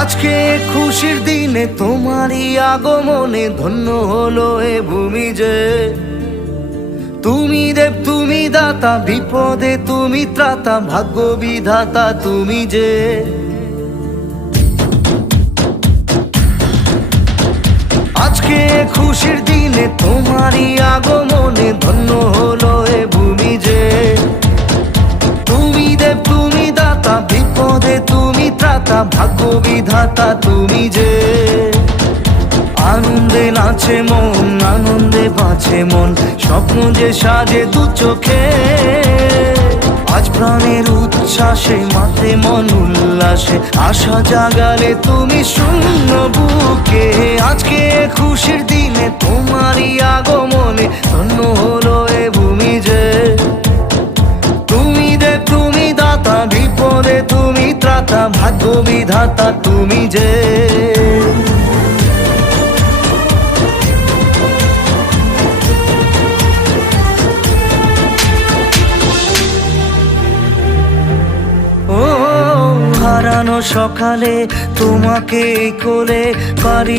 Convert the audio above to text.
আজকে খুশির দিনে তোমারই আগমনে ধন্য হলো এ ভূমি যে। তুমি দেব তুমি দাতা, বিপদে তুমি ত্রাতা, ভাগ্য বিধাতা তুমি যে। আজকে খুশির দিনে তোমারই আগমনে ধন্য হলো এ ভূমি যে। তুমি দেব তুমি দাতা, বিপদে তুমি ত্রাতা, ভাগ্য বিধাতা তুমি যে। আনন্দে নাচে মন, আনন্দে বাঁচে মন, স্বপ্ন যে সাজে দু চোখে। আজ প্রাণের উচ্ছ্বাসে মাতে মন উল্লাসে, আশা জাগালে তুমি শূন্য বুকে। আজকে খুশির দিনে তোমারই আগমনে ধন্য হলো এ ভূমি যে। তুমি দেব তুমি দাতা, বিপদে তুমি ত্রাতা, ভাগ্য বিধাতা তুমি যে। ও হারানো সকালে তোমাকে কোলে পারি